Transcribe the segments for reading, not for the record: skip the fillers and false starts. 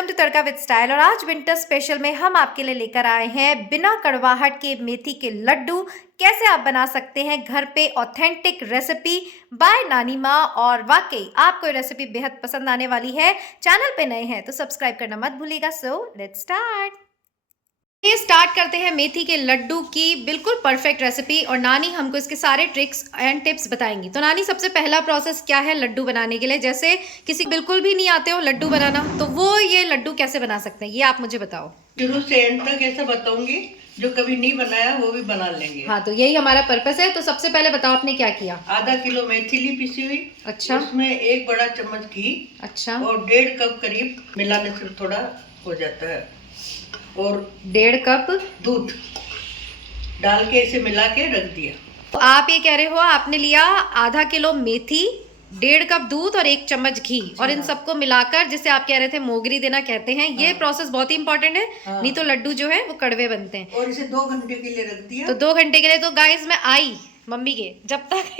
Welcome to tadka with style. और आज winter special में हम आपके लिए लेकर आए हैं बिना कड़वाहट के मेथी के लड्डू। कैसे आप बना सकते हैं घर पे ऑथेंटिक रेसिपी बाय नानी माँ। और वाकई आपको ये रेसिपी बेहद पसंद आने वाली है। चैनल पे नए हैं तो सब्सक्राइब करना मत भूलिएगा। So let's start. ये स्टार्ट करते हैं मेथी के लड्डू की बिल्कुल परफेक्ट रेसिपी। और नानी हमको इसके सारे ट्रिक्स एंड टिप्स बताएंगी। तो नानी, सबसे पहला प्रोसेस क्या है लड्डू बनाने के लिए? जैसे किसी बिल्कुल भी नहीं आते हो लड्डू बनाना, तो वो ये लड्डू कैसे बना सकते हैं, ये आप मुझे बताओ। शुरू से एंड तक ऐसा बताऊंगी, जो कभी नहीं बनाया वो भी बना लेंगे। हाँ, तो यही हमारा पर्पस है। तो सबसे पहले बताओ आपने क्या किया। आधा किलो मेथी ली पिसी हुई। अच्छा। उसमें 1 बड़ा चम्मच घी। अच्छा। और 1.5 कप करीब, मिलाने से थोड़ा हो जाता है। और 1.5 कप दूध डाल के इसे मिला के रख दिया। तो आप ये कह रहे हो आपने लिया आधा किलो मेथी, 1.5 कप दूध और 1 चम्मच घी, और इन सबको मिलाकर, जिसे आप कह रहे थे मोगरी देना कहते हैं, ये प्रोसेस बहुत ही इंपॉर्टेंट है। नहीं तो लड्डू जो है वो कड़वे बनते हैं। और इसे 2 घंटे के लिए रख दिया। तो 2 घंटे के लिए। तो गाइस मैं आई मम्मी के, जब तक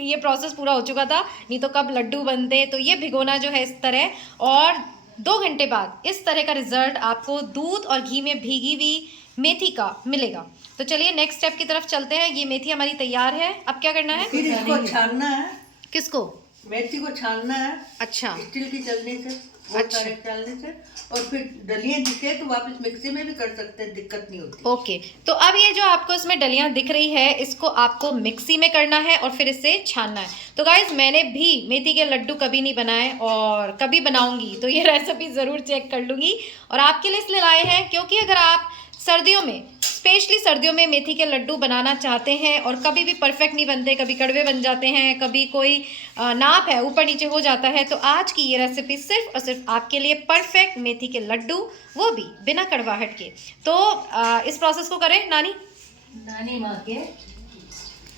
ये प्रोसेस पूरा हो चुका था, नहीं तो कब लड्डू बनते। तो ये भिगोना जो है इस तरह, और 2 घंटे बाद इस तरह का रिजल्ट आपको दूध और घी में भीगी हुई मेथी का मिलेगा। तो चलिए नेक्स्ट स्टेप की तरफ चलते हैं। ये मेथी हमारी तैयार है। अब क्या करना है? फिर इसको छानना है। किसको? मेथी को छानना है। अच्छा। स्टील की चलनी से, अच्छा। डालने से। और फिर डलियां दिखे तो वापस मिक्सी में भी कर सकते हैं, दिक्कत नहीं होती। ओके। तो अब ये जो आपको इसमें डलियां दिख रही है, इसको आपको मिक्सी में करना है और फिर इसे छानना है। तो गाइज मैंने भी मेथी के लड्डू कभी नहीं बनाए, और कभी बनाऊंगी तो ये रेसिपी ज़रूर चेक कर लूँगी। और आपके लिए इसलिए लाए हैं क्योंकि अगर आप सर्दियों में, स्पेशली सर्दियों में मेथी के लड्डू बनाना चाहते हैं और कभी भी परफेक्ट नहीं बनते, कभी कड़वे बन जाते हैं, कभी कोई नाप है ऊपर नीचे हो जाता है, तो आज की ये रेसिपी सिर्फ और सिर्फ आपके लिए परफेक्ट मेथी के लड्डू, वो भी बिना कड़वाहट के। तो इस प्रोसेस को करें नानी माँ के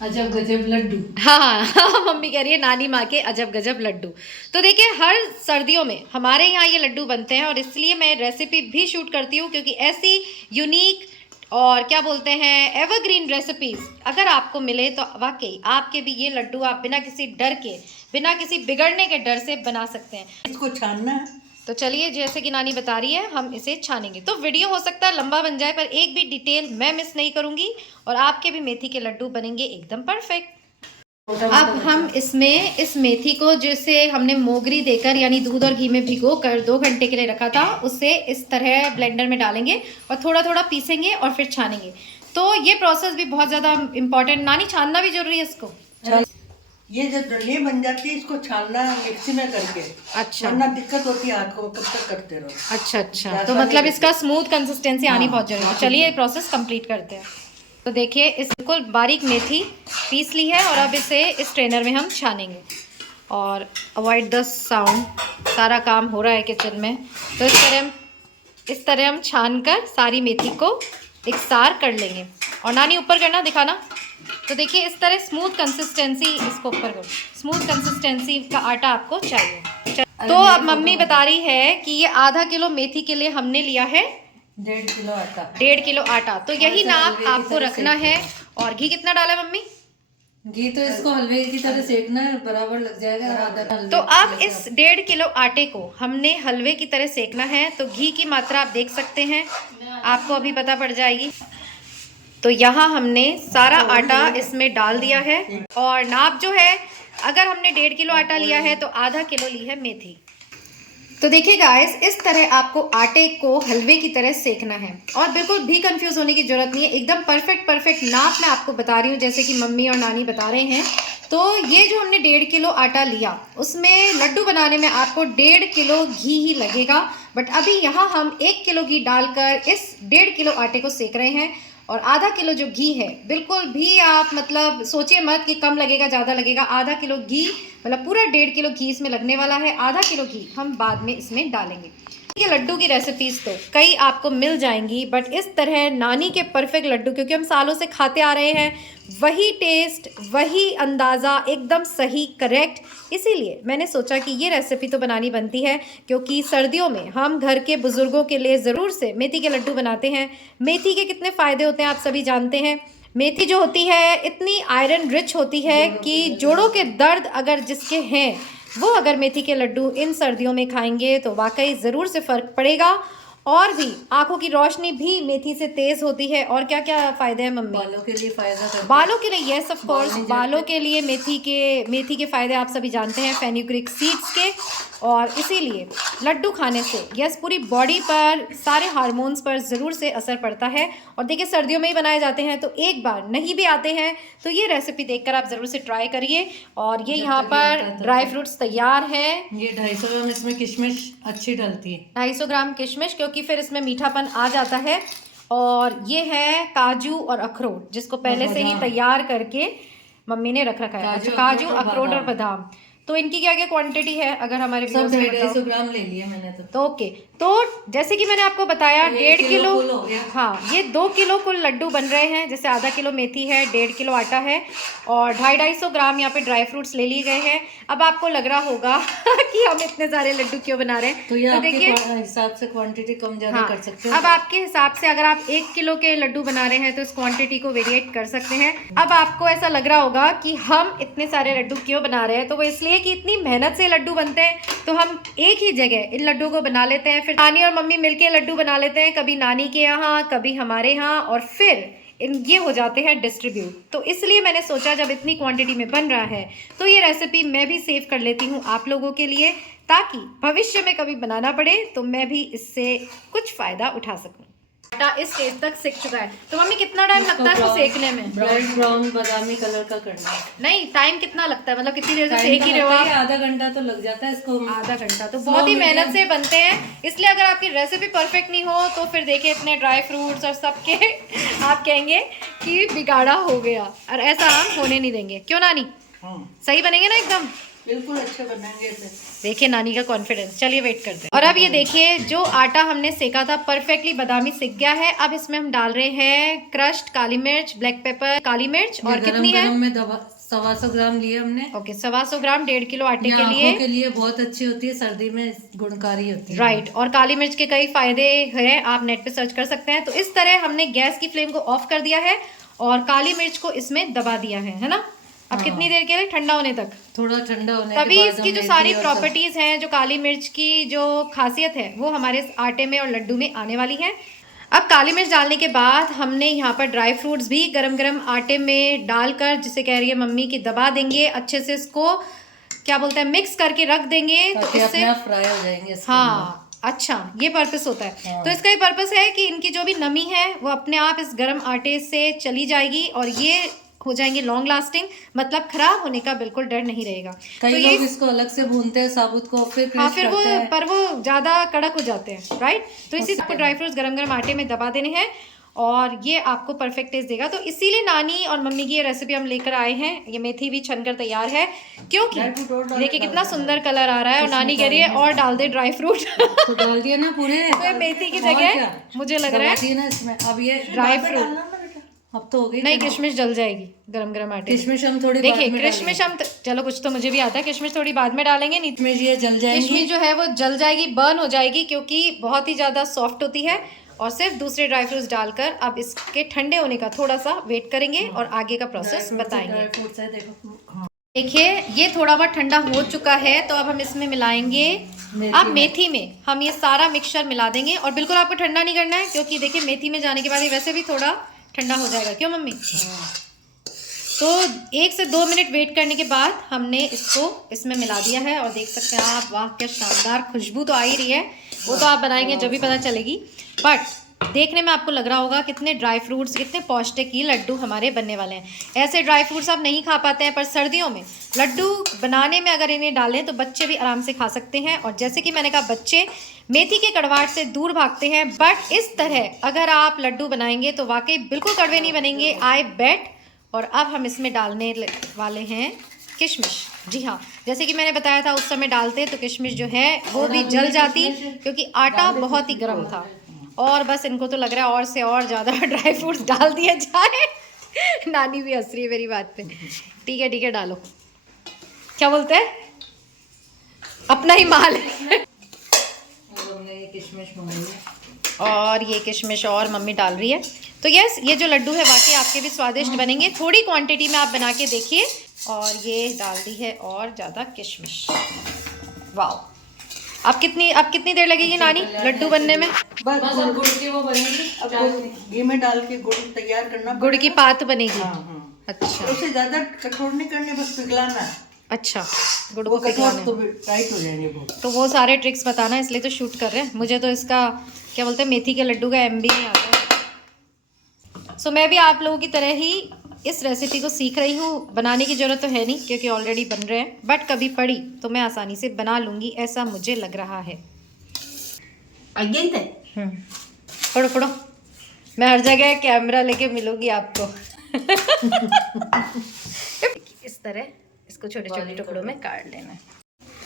अजब गजब लड्डू। हाँ मम्मी कह रही है नानी माँ के अजब गजब लड्डू। तो देखिए, हर सर्दियों में हमारे यहाँ ये लड्डू बनते हैं, और इसलिए मैं रेसिपी भी शूट करती हूँ, क्योंकि ऐसी यूनिक और क्या बोलते हैं एवरग्रीन रेसिपीज अगर आपको मिले तो वाकई आपके भी ये लड्डू आप बिना किसी डर के, बिना किसी बिगड़ने के डर से बना सकते हैं। इसको छानना है। तो चलिए, जैसे कि नानी बता रही है, हम इसे छानेंगे। तो वीडियो हो सकता है लंबा बन जाए, पर एक भी डिटेल मैं मिस नहीं करूंगी, और आपके भी मेथी के लड्डू बनेंगे एकदम परफेक्ट। अब हम इसमें इस मेथी को, जैसे हमने मोगरी देकर यानी दूध और घी में भिगो कर 2 घंटे के लिए रखा था, उसे इस तरह ब्लेंडर में डालेंगे और थोड़ा थोड़ा पीसेंगे और फिर छानेंगे। तो ये प्रोसेस भी बहुत ज़्यादा इम्पोर्टेंट। नानी, छानना भी जरूरी है इसको? ये जब डलियां बन जाती है, इसको छानना है मिक्सी में करके। अच्छा। वरना दिक्कत होती है हाथ को, कब तक करते रहो। अच्छा अच्छा। तो मतलब इसका स्मूथ कंसिस्टेंसी आनी बहुत जरूरी है। चलिए प्रोसेस कंप्लीट करते हैं। तो देखिए, इस बिल्कुल बारीक मेथी पीस ली है, और अब इसे इस ट्रेनर में हम छानेंगे। और अवॉइड द साउंड, सारा काम हो रहा है किचन में। तो इस तरह हम छान कर सारी मेथी को इकसार कर लेंगे। और नानी ऊपर करना, दिखाना। तो देखिए, इस तरह स्मूथ कंसिस्टेंसी, इसको ऊपर करो, स्मूथ कंसिस्टेंसी का आटा आपको चाहिए। तो अब मम्मी बता रही है कि ये आधा किलो मेथी के लिए हमने लिया है 1.5 किलो आटा। 1.5 किलो आटा। तो यही नाप आपको रखना है। और घी कितना डाला मम्मी? घी तो इसको हलवे की तरह सेकना है, बराबर लग जाएगा। तो अब इस 1.5 किलो आटे को हमने हलवे की तरह सेकना है। तो घी की मात्रा आप देख सकते हैं, आपको अभी पता पड़ जाएगी। तो यहाँ हमने सारा आटा इसमें डाल दिया है। और नाप जो है, अगर हमने 1.5 किलो आटा लिया है तो आधा किलो ली है मेथी। तो देखिए गाइस, इस तरह आपको आटे को हलवे की तरह सेकना है, और बिल्कुल भी कंफ्यूज होने की जरूरत नहीं है। एकदम परफेक्ट नाप मैं आपको बता रही हूँ, जैसे कि मम्मी और नानी बता रहे हैं। तो ये जो हमने 1.5 किलो आटा लिया, उसमें लड्डू बनाने में आपको 1.5 किलो घी ही लगेगा। बट अभी यहाँ हम 1 किलो घी डालकर इस 1.5 किलो आटे को सेक रहे हैं। और आधा किलो जो घी है, बिल्कुल भी आप मतलब सोचिए मत कि कम लगेगा ज़्यादा लगेगा। आधा किलो घी, मतलब पूरा 1.5 किलो घी इसमें लगने वाला है। आधा किलो घी हम बाद में इसमें डालेंगे। ये लड्डू की रेसिपीज़ तो कई आपको मिल जाएंगी, बट इस तरह नानी के परफेक्ट लड्डू, क्योंकि हम सालों से खाते आ रहे हैं, वही टेस्ट, वही अंदाज़ा, एकदम सही, करेक्ट। इसीलिए मैंने सोचा कि ये रेसिपी तो बनानी बनती है, क्योंकि सर्दियों में हम घर के बुज़ुर्गों के लिए ज़रूर से मेथी के लड्डू बनाते हैं। मेथी के कितने फ़ायदे होते हैं आप सभी जानते हैं। मेथी जो होती है इतनी आयरन रिच होती है कि जोड़ों के दर्द अगर जिसके हैं वो अगर मेथी के लड्डू इन सर्दियों में खाएंगे तो वाकई ज़रूर से फ़र्क पड़ेगा। और भी आंखों की रोशनी भी मेथी से तेज होती है। और क्या क्या फायदे हैं मम्मी? बालों के लिए फायदा करता है। बालों के लिए यस ऑफ कोर्स, बालों के लिए मेथी के फायदे आप सभी जानते हैं, फेनुग्रीक सीड्स के। और इसीलिए लड्डू खाने से यस पूरी बॉडी पर सारे हार्मोन्स पर ज़रूर से असर पड़ता है। और देखिए सर्दियों में ही बनाए जाते हैं, तो एक बार नहीं भी आते हैं तो ये रेसिपी देखकर आप ज़रूर से ट्राई करिए। और ये यहाँ पर ड्राई फ्रूट्स तैयार है। ये 250 ग्राम इसमें किशमिश अच्छी डलती है, 250 ग्राम किशमिश, क्योंकि फिर इसमें मीठापन आ जाता है। और ये है काजू और अखरोट, जिसको पहले से ही तैयार करके मम्मी ने रख रखा है। अच्छा, काजू अखरोट और बादाम। तो इनकी क्या क्या क्वांटिटी है अगर हमारे सब 250 ग्राम ले लिए मैंने तो ओके। तो जैसे कि मैंने आपको बताया 1.5 किलो, हाँ ये 2 किलो कुल लड्डू बन रहे हैं। जैसे आधा किलो मेथी है, 1.5 किलो आटा है और 250 ग्राम यहाँ पे ड्राई फ्रूट्स ले लिए गए हैं। अब आपको लग रहा होगा कि हम इतने सारे लड्डू क्यों बना रहे हैं, तो ये देखिए हिसाब से क्वांटिटी कम ज्यादा कर सकते हैं। अब आपके हिसाब से अगर आप 1 किलो के लड्डू बना रहे हैं तो इस क्वांटिटी को वेरिएट कर सकते हैं। अब आपको ऐसा लग रहा होगा कि हम इतने सारे लड्डू क्यों बना रहे हैं, तो वो इसलिए कि इतनी मेहनत से लड्डू बनते हैं, तो हम एक ही जगह इन लड्डू को बना लेते हैं। फिर नानी और मम्मी मिलके लड्डू बना लेते हैं, कभी नानी के यहाँ कभी हमारे यहाँ, और फिर ये हो जाते हैं डिस्ट्रीब्यूट। तो इसलिए मैंने सोचा जब इतनी क्वांटिटी में बन रहा है तो ये रेसिपी मैं भी सेव कर लेती हूँ आप लोगों के लिए, ताकि भविष्य में कभी बनाना पड़े तो मैं भी इससे कुछ फ़ायदा उठा सकूँ। आटा इस स्टेज तक सिक चुका है, तो मम्मी कितना टाइम लगता है इसको सेकने में? ब्राउन बादामी कलर का करना है। नहीं, टाइम कितना लगता है, मतलब कितनी देर से सेक ही रहे हो आप? आधा घंटा तो लग जाता है इसको। आधा घंटा तो बहुत ही मेहनत से बनते हैं, इसलिए अगर आपकी रेसिपी परफेक्ट नहीं हो तो फिर देखिए इतने ड्राई फ्रूट्स और सबके आप कहेंगे कि बिगाड़ा हो गया, और ऐसा हम होने नहीं देंगे। क्यों नानी? सही बनेंगे ना एकदम? बिल्कुल अच्छे बनाएंगे इसे। देखिए नानी का कॉन्फिडेंस। चलिए वेट करते हैं। और अब ये देखिए जो आटा हमने सेका था परफेक्टली बादामी सिक गया है। अब इसमें हम डाल रहे हैं क्रश्ड काली मिर्च, ब्लैक पेपर, काली मिर्च, और कितनी है? 125 ग्राम लिए हमने। ओके, 125 ग्राम 1.5 किलो आटे के लिए बहुत अच्छी होती है, सर्दी में गुणकारी होती है। राइट। और काली मिर्च के कई फायदे हैं, आप नेट पे सर्च कर सकते हैं। तो इस तरह हमने गैस की फ्लेम को ऑफ कर दिया है और काली मिर्च को इसमें दबा दिया है ना? अब कितनी देर के लिए? ठंडा होने तक। थोड़ा ठंडा होने तभी इसकी जो सारी प्रॉपर्टीज हैं, जो काली मिर्च की जो खासियत है, वो हमारे इस आटे में और लड्डू में आने वाली है। अब काली मिर्च डालने के बाद हमने यहाँ पर ड्राई फ्रूट्स भी गरम गरम आटे में डालकर, जिसे कह रही है मम्मी की दबा देंगे अच्छे से, इसको क्या बोलते हैं मिक्स करके रख देंगे, तो इससे फ्राई हो जाएंगे। हाँ अच्छा, ये पर्पस होता है। तो इसका ये पर्पस है कि इनकी जो भी नमी है वो अपने आप इस गरम आटे से चली जाएगी और ये हो जाएंगे लॉन्ग लास्टिंग, मतलब खराब होने का बिल्कुल डर नहीं रहेगा। कई तो लोग इसको अलग से भूनते हैं साबुत को, फिर वो ज़्यादा कड़क हो जाते हैं, राइट? तो इसी आपको ड्राई फ्रूट्स गरम गरम आटे में दबा देने हैं और ये आपको परफेक्ट टेस्ट देगा। तो इसीलिए नानी और मम्मी की ये रेसिपी हम लेकर आए हैं। ये मेथी भी छनकर तैयार है, क्योंकि देखिए कितना सुंदर कलर आ रहा है। और नानी कह रही है और डाल दे ड्राई फ्रूट। तो डाल दिया ना पूरे, तो मेथी की जगह मुझे लग रहा है ना इसमें अब ये ड्राई फ्रूट। अब तो हो गई नहीं, किशमिश जल जाएगी गरम गरम आटे में। किशमिश हम थोड़ी देखिए किशमिश हम चलो कुछ तो मुझे भी आता है, किशमिश थोड़ी बाद में डालेंगे। नहीं, किशमिश ये जल जाएगी, किशमिश जो है वो जल जाएगी, बर्न हो जाएगी, क्योंकि बहुत ही ज़्यादा सॉफ्ट होती है। और सिर्फ दूसरे ड्राई फ्रूट्स डालकर अब इसके ठंडे होने का थोड़ा सा वेट करेंगे और आगे का प्रोसेस बताएंगे। देखिए ये थोड़ा बहुत ठंडा हो चुका है, तो अब हम इसमें मिलाएंगे, अब मेथी में हम ये सारा मिक्सचर मिला देंगे। और बिल्कुल आपको ठंडा नहीं करना है, क्योंकि देखिए मेथी में जाने के बाद ये वैसे भी थोड़ा ठंडा हो जाएगा। क्यों मम्मी? तो 1 से 2 मिनट वेट करने के बाद हमने इसको इसमें मिला दिया है और देख सकते हैं आप, वाह क्या शानदार खुशबू तो आ ही रही है। वो तो आप बनाएंगे जब भी पता चलेगी, बट देखने में आपको लग रहा होगा कितने ड्राई फ्रूट्स, कितने पौष्टिक ही लड्डू हमारे बनने वाले हैं। ऐसे ड्राई फ्रूट्स आप नहीं खा पाते हैं, पर सर्दियों में लड्डू बनाने में अगर इन्हें डालें तो बच्चे भी आराम से खा सकते हैं। और जैसे कि मैंने कहा, बच्चे मेथी के कड़वाहट से दूर भागते हैं, बट इस तरह अगर आप लड्डू बनाएंगे तो वाकई बिल्कुल कड़वे नहीं बनेंगे, आई बेट। और अब हम इसमें डालने वाले हैं किशमिश। जी हाँ, जैसे कि मैंने बताया था उस समय डालते तो किशमिश जो है वो भी जल जाती, क्योंकि आटा बहुत ही गर्म था। और बस इनको तो लग रहा है और से और ज़्यादा ड्राई फ्रूट्स डाल दिया जाए। नानी भी हंस रही है मेरी बात पे। ठीक है डालो, क्या बोलते हैं, अपना ही माल है। और ये किशमिश और मम्मी डाल रही है। तो यस, ये जो लड्डू है वाकई आपके भी स्वादिष्ट बनेंगे। थोड़ी क्वांटिटी में आप बना के देखिए, और ये डाल दी है और ज़्यादा किशमिश। वाह, अब कितनी देर लगेगी नानी लड्डू बनने में? बस बस अब गुड़ की वो बनेगी। अब घी में डाल के गुड़ तैयार करना गुड़ की पात बनेगी। हाँ। अच्छा उसे ज्यादा कठोर नहीं करनी, बस पिघलाना है। अच्छा, गुड़ वो को पिघलाना कठोर है। तो टाइट हो जाएंगे बहुत। तो वो सारे ट्रिक्स बताना, इसलिए तो शूट कर रहे हैं। मुझे तो इसका क्या बोलते हैं, मेथी के लड्डू का MB नहीं आता। सो मैं भी आप लोगों की तरह ही इस रेसिपी को सीख रही हूँ। बनाने की ज़रूरत तो है नहीं क्योंकि ऑलरेडी बन रहे हैं, बट कभी पड़ी तो मैं आसानी से बना लूँगी, ऐसा मुझे लग रहा है। यही थे। पढ़ो पढ़ो, मैं हर जगह कैमरा लेके मिलूंगी आपको। इस तरह इसको छोटे छोटे टुकड़ों में काट लेना है।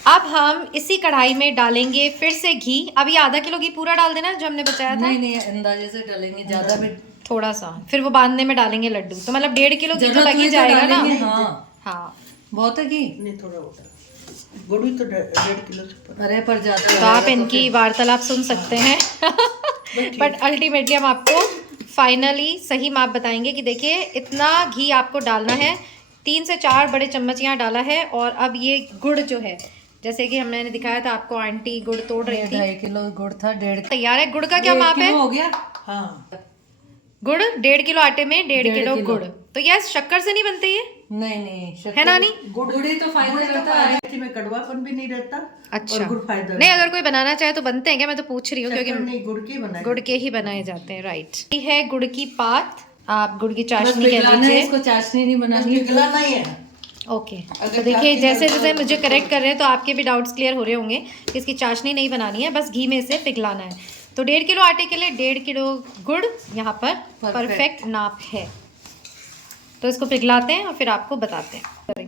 अब हम इसी कढ़ाई में डालेंगे फिर से घी। अब ये आधा किलो घी पूरा डाल देना जो हमने बचाया था। नहीं नहीं, अंदाजे से डालेंगे, ज्यादा भी थोड़ा सा, फिर वो बांधने में डालेंगे लड्डू, तो मतलब 1.5 किलो घी तो जरूरत लग ही हुई तो जाएगा ना। डालेंगे। हाँ हाँ, बहुत है घी। नहीं थोड़ा होता है। गुड़ भी तो 1.5 किलो से ऊपर। अरे पर ज्यादा तो आप इनकी वार्तालाप सुन सकते हैं। बट अल्टीमेटली हम आपको फाइनली सही माप बताएंगे कि देखिए इतना घी आपको डालना है। 3 से 4 बड़े चम्मच यहाँ डाला है। और अब ये गुड़ जो है, जैसे कि हमने दिखाया था आपको, आंटी गुड़ तोड़ रही थी। 2.5 किलो गुड़ था, 1.5 तैयार है। गुड़ का क्या माप है? हो गया। हाँ गुड़ 1.5 किलो आटे में 1.5 किलो किलो। गुड़। तो यस, शक्कर से नहीं बनते ये, नहीं नहीं, है नानी? गुड़ ही तो फायदा करता है। में कड़वापन भी नहीं रहता। अच्छा, और गुड़ फायदा नहीं अगर कोई बनाना चाहे तो बनते हैं क्या? मैं तो पूछ रही हूँ क्योंकि नहीं, गुड़ की बनाए। गुड़ के ही बनाए जाते हैं। राइट, ये है गुड़ की पात, आप गुड़ की बस चाशनी कह पिघलाना है, लीजिए। इसको चाशनी नहीं बनानी। पिघलाना ही है। ओके, तो देखिए जैसे जैसे मुझे करेक्ट कर रहे हैं तो आपके भी डाउट्स क्लियर हो रहे होंगे कि इसकी चाशनी नहीं बनानी है, बस घी में इसे पिघलाना है। तो 1.5 किलो आटे के लिए 1.5 किलो गुड़ यहाँ पर परफेक्ट नाप है। तो इसको पिघलाते हैं और फिर आपको बताते हैं।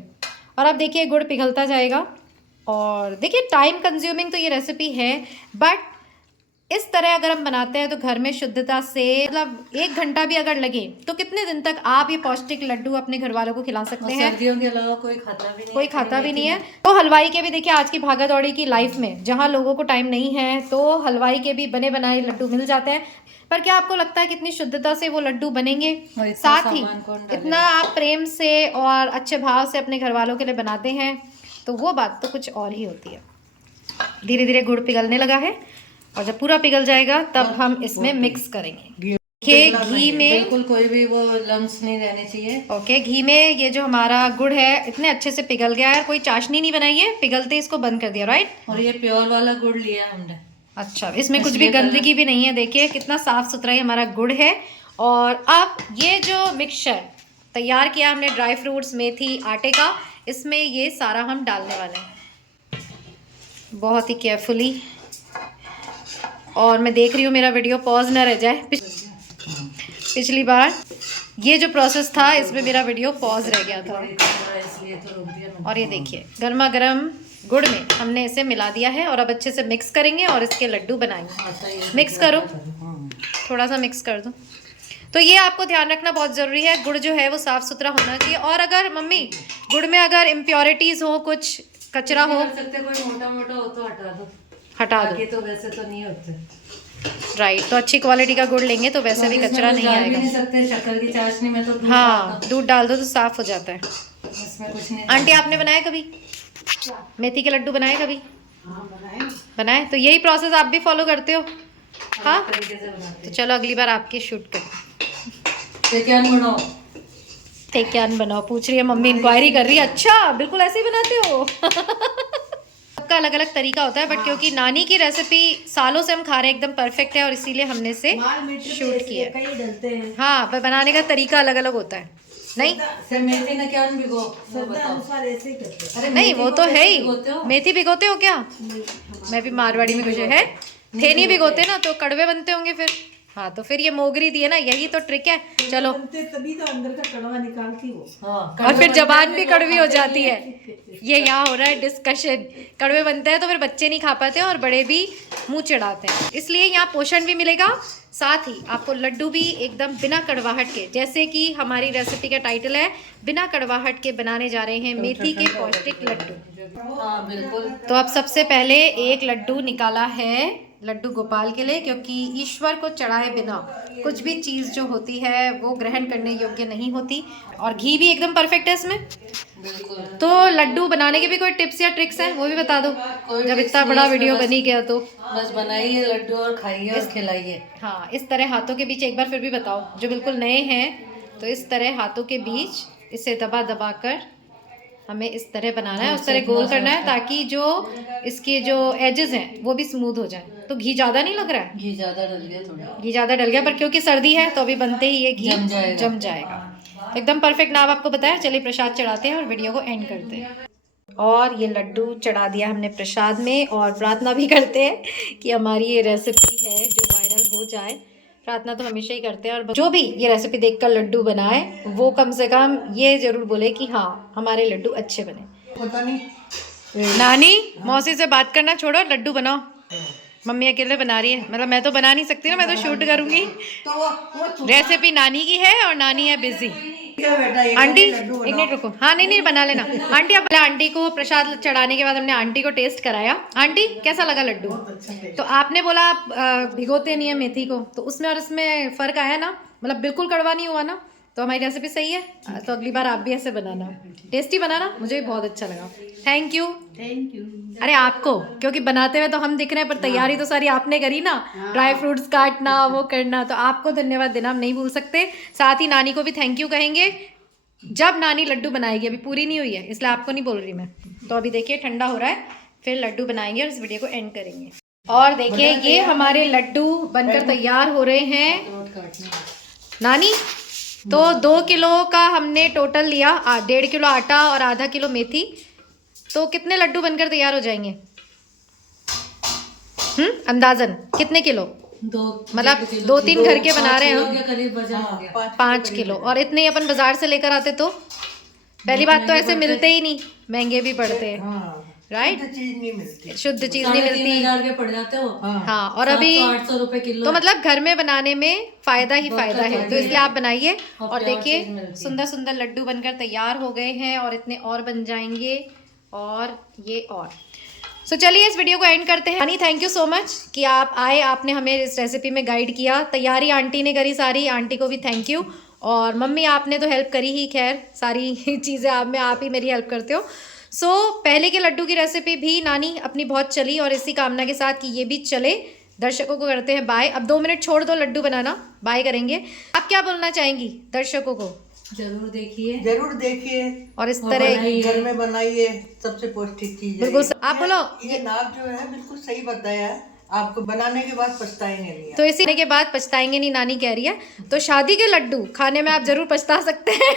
और अब देखिए गुड़ पिघलता जाएगा। और देखिए टाइम कंज्यूमिंग तो ये रेसिपी है, बट इस तरह अगर हम बनाते हैं तो घर में शुद्धता से, मतलब 1 घंटा भी अगर लगे तो कितने दिन तक आप ये पौष्टिक लड्डू अपने घर वालों को खिला सकते हैं। सर्दियों के अलावा कोई खाता भी नहीं, कोई खाता भी नहीं है। तो हलवाई के भी देखिए आज की भागा दौड़ी की लाइफ में जहाँ लोगों को टाइम नहीं है, तो हलवाई के भी बने बनाए लड्डू मिल जाते हैं। पर क्या आपको लगता है कितनी शुद्धता से वो लड्डू बनेंगे? साथ ही इतना आप प्रेम से और अच्छे भाव से अपने घर वालों के लिए बनाते हैं, तो वो बात तो कुछ और ही होती है। धीरे धीरे गुड़ पिघलने लगा है और जब पूरा पिघल जाएगा तब हम इसमें मिक्स करेंगे। घी में बिल्कुल कोई भी वो लम्स नहीं रहने चाहिए। ओके, घी में ये जो हमारा गुड़ है इतने अच्छे से पिघल गया है, कोई चाशनी नहीं बनाई है, पिघलते इसको बंद कर दिया। राइट, और ये प्योर वाला गुड़ लिया हमने। अच्छा, इसमें कुछ भी गंदगी भी नहीं है। देखिए कितना साफ सुथरा ही हमारा गुड़ है। और अब ये जो मिक्सचर तैयार किया हमने ड्राई फ्रूट्स, मेथी, आटे का, इसमें ये सारा हम डालने वाले हैं बहुत ही केयरफुली। और मैं देख रही हूँ मेरा वीडियो पॉज ना रह जाए। पिछली बार ये जो प्रोसेस था इसमें मेरा वीडियो पॉज रह गया था। इसलिए तो रोक दिया। और ये देखिए गर्मा गर्म गुड़ में हमने इसे मिला दिया है और अब अच्छे से मिक्स करेंगे और इसके लड्डू बनाएंगे। मिक्स करो, थोड़ा सा मिक्स कर दो। तो ये आपको ध्यान रखना बहुत ज़रूरी है, गुड़ जो है वो साफ़ सुथरा होना चाहिए। और अगर मम्मी गुड़ में अगर इम्प्योरिटीज़ हो, कुछ कचरा हो, कोई मोटा मोटा हो तो हटा दो, हटा दो। तो वैसे तो नहीं होते। राइट, तो अच्छी क्वालिटी का गुड़ लेंगे तो वैसे भी कचरा नहीं आएगा। नहीं सकते शक्कर की चाशनी में तो दूध हाँ, दूध डाल दो तो साफ हो जाता है। इसमें कुछ नहीं। आंटी आपने बनाया कभी मेथी के लड्डू? बनाए कभी? बनाए। तो यही प्रोसेस आप भी फॉलो करते हो? हाँ, तो चलो अगली बार आपकी शूट करें। तेक्यान बनाओ, पूछ रही है मम्मी, इंक्वायरी कर रही है। अच्छा, बिल्कुल ऐसे ही बनाते हो? सबका अलग अलग तरीका होता है, बट क्योंकि नानी की रेसिपी सालों से हम खा रहे हैं, एकदम परफेक्ट है और इसीलिए हमने से शूट किया है। हाँ, पर बनाने का तरीका अलग अलग होता है। नहीं मेथी ने क्या भिगो, अरे नहीं, वो तो है ही। मेथी भिगोते हो क्या? मैं भी मारवाड़ी में कुछ है, थे नहीं भिगोते ना तो कड़वे बनते होंगे फिर। हाँ, तो फिर ये मोगरी दी है ना, यही तो ट्रिक है। चलो, तभी तो अंदर का कड़वा निकालती वो। हाँ, और फिर जबान भी कड़वी हो जाती है। ये यहाँ हो रहा है डिस्कशन। कड़वे बनते हैं तो फिर बच्चे नहीं खा पाते और बड़े भी मुंह चढ़ाते हैं, इसलिए यहाँ पोषण भी मिलेगा, साथ ही आपको लड्डू भी एकदम बिना कड़वाहट के, जैसे कि हमारी रेसिपी का टाइटल है, बिना कड़वाहट के बनाने जा रहे हैं मेथी के पौष्टिक लड्डू। हाँ बिल्कुल। तो अब सबसे पहले एक लड्डू निकाला है लड्डू गोपाल के लिए, क्योंकि ईश्वर को चढ़ाए बिना कुछ भी चीज़ जो होती है वो ग्रहण करने योग्य नहीं होती। और घी भी एकदम परफेक्ट है इसमें। बिल्कुल। तो लड्डू बनाने के भी कोई टिप्स या ट्रिक्स हैं वो भी बता दो, जब इतना बड़ा वीडियो बनी गया तो। बस बनाइए लड्डू और खाइए और खिलाइए। हाँ, इस तरह हाथों के बीच एक बार फिर भी बताओ, जो बिल्कुल नए हैं तो इस तरह हाथों के बीच इसे दबा दबा कर हमें इस तरह बनाना है, उस तरह गोल करना है, ताकि जो इसके जो एजेस हैं वो भी स्मूथ हो जाए। तो घी ज़्यादा नहीं लग रहा है? घी ज़्यादा डल गया थोड़ा। घी ज़्यादा डल गया, पर क्योंकि सर्दी है तो अभी बनते ही ये घी जम जाएगा। तो एकदम परफेक्ट नाम आपको बताया। चलिए प्रसाद चढ़ाते हैं और वीडियो को एंड करते हैं। और ये लड्डू चढ़ा दिया हमने प्रसाद में, और प्रार्थना भी करते हैं कि हमारी ये रेसिपी है जो वायरल हो जाए। प्रार्थना तो हमेशा ही करते हैं, और जो भी ये रेसिपी देखकर लड्डू बनाए वो कम से कम ये जरूर बोले कि हाँ हमारे लड्डू अच्छे बने। पता नहीं नानी, मौसी से बात करना छोड़ो, लड्डू बनाओ। मम्मी अकेले बना रही है, मतलब मैं तो बना नहीं सकती ना, मैं तो शूट करूंगी। तो वो रेसिपी नानी की है और नानी है बिजी। क्या बेटा, एक आंटी लड्डू एक मिनट रुको। हाँ नहीं बना लेना। आंटी अब आंटी को प्रसाद चढ़ाने के बाद हमने आंटी को टेस्ट कराया। आंटी कैसा लगा लड्डू? तो आपने बोला आप भिगोते नहीं है मेथी को, तो उसमें और इसमें फर्क आया ना, मतलब बिल्कुल कड़वा नहीं हुआ ना, तो हमारी रेसिपी सही है। तो अगली बार आप भी ऐसे बनाना, टेस्टी बनाना। मुझे भी बहुत अच्छा लगा। Thank you. अरे आपको, क्योंकि बनाते हुए तो हम दिख रहे हैं, पर तैयारी तो सारी आपने करी ना, ड्राई फ्रूट्स काटना वो करना, तो आपको धन्यवाद देना हम नहीं भूल सकते। साथ ही नानी को भी थैंक यू कहेंगे जब नानी लड्डू बनाएगी। अभी पूरी नहीं हुई है इसलिए आपको नहीं बोल रही मैं। तो अभी देखिए ठंडा हो रहा है, फिर लड्डू बनाएंगे और इस वीडियो को एंड करेंगे। और देखिए ये हमारे लड्डू बनकर तैयार हो रहे हैं। नानी तो 2 किलो का हमने टोटल लिया, 1.5 किलो आटा और आधा किलो मेथी, तो कितने लड्डू बनकर तैयार हो जाएंगे? अंदाजन कितने किलो? मतलब 2-3 घर के बना रहे हैं हम, करीब वजन हो गया 5 किलो। और इतने ही अपन बाजार से लेकर आते तो पहली बात तो ऐसे मिलते ही नहीं, महंगे भी पड़ते हैं, राइट? चीज नहीं मिलती, शुद्ध चीज नहीं मिलती। 3,000 के पड़ जाते हो। हाँ, और अभी 800 रुपए किलो। तो मतलब घर में बनाने में फायदा ही फायदा है, तो इसलिए आप बनाइए। और देखिए सुंदर सुंदर लड्डू बनकर तैयार हो गए हैं, और इतने और बन जाएंगे, और ये और। सो चलिए इस वीडियो को एंड करते हैं। थैंक यू सो मच कि आप आए, आपने हमें इस रेसिपी में गाइड किया। तैयारी आंटी ने करी सारी, आंटी को भी थैंक यू। और मम्मी आपने तो हेल्प करी ही, खैर सारी चीज़ें आप ही मेरी हेल्प करते हो। सो पहले के लड्डू की रेसिपी भी नानी अपनी बहुत चली, और इसी कामना के साथ कि ये भी चले। दर्शकों को करते हैं बाय। अब 2 मिनट छोड़ दो लड्डू बनाना, बाय करेंगे। आप क्या बोलना चाहेंगी दर्शकों को? जरूर देखिए और इस तरह घर में बनाइए, सबसे पौष्टिक चीज है। बिल्कुल आप बोलो। ये नाप जो है बिल्कुल सही बताया है, आपको बनाने के बाद पछताएंगे नहीं। तो इसी के बाद पछताएंगे नहीं, नानी कह रही है। तो शादी के लड्डू खाने में आप जरूर पछता सकते हैं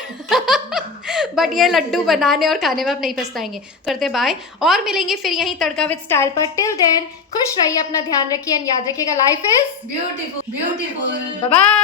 बट ये लड्डू बनाने और खाने में आप नहीं पछताएंगे। करते बाय, और मिलेंगे फिर यहीं तड़का विद स्टाइल पर। टिल देन खुश रहिए, अपना ध्यान रखिए, एंड याद रखिएगा life is beautiful. Bye bye.